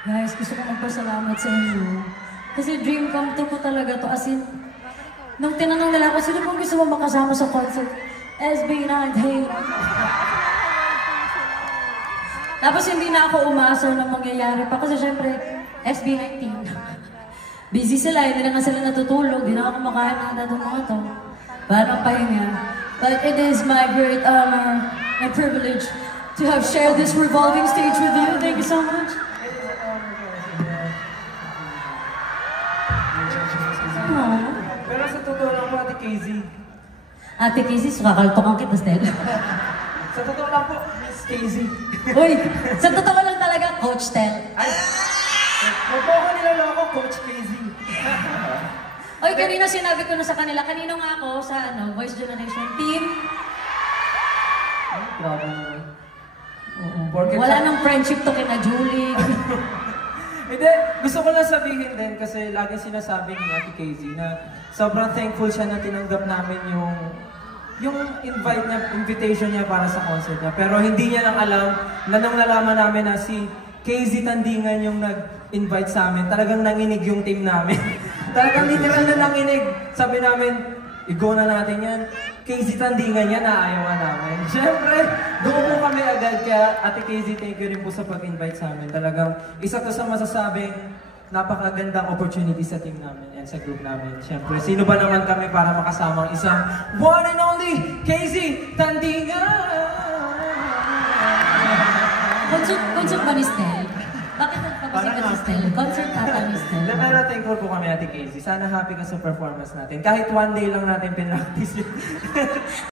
Guys, gusto ko magpasalamat sa inyo. Kasi dream come true ko talaga to. As in, nung tinanong nila ako, sino pong gusto mo makasama sa concert? SB19. Tapos hindi na ako umasa na mangyayari pa. Kasi syempre, SB19. Busy sila, hindi na nga sila natutulog. Hindi na ako kumakain na itong mga to. Parang pahinga. But it is my great honor and privilege to have shared this revolving stage with you. Thank you so much. Pero sa totoo lang po, Ate Casey. Ate Casey, sukakaltokan kita, Stella. Sa totoo lang po, Miss Casey. Uy, sa totoo lang talaga, Coach Tel. Ay! Huwag po ako nilaloko, Coach Casey. Uy, kanina sinabi ko na sa kanila, kanino nga ako sa Voice Generation Team. Ay, grabe naman. Wala nang friendship to kina Julie. Hindi, gusto ko lang sabihin din kasi laging sinasabi ni Ate Casey na sobrang thankful siya na tinanggap namin yung invitation niya para sa concert niya. Pero hindi niya lang alam na nung nalaman namin na si Casey Tandingan yung nag-invite sa amin, talagang nanginig yung team namin. Talagang literal na nanginig. Sabi namin, i-go na natin yan. Casey Tandingan yan, naayaw nga namin. Siyempre, doon po kami agad. Kaya Ate Casey, thank you rin po sa pag-invite sa amin. Talagang isa to sa masasabing napakagandang opportunity sa team namin and sa group namin. Siyempre, sino ba naman kami para makasama ang isang one and only Casey Tandingan? Concert ba ni Stel? Bakit nagpapasik ka ni Stel? Concert ata ni Stel. Pero thankful po kami, Ate Casey. Sana happy ka sa performance natin. Kahit one day lang natin pinractice yun.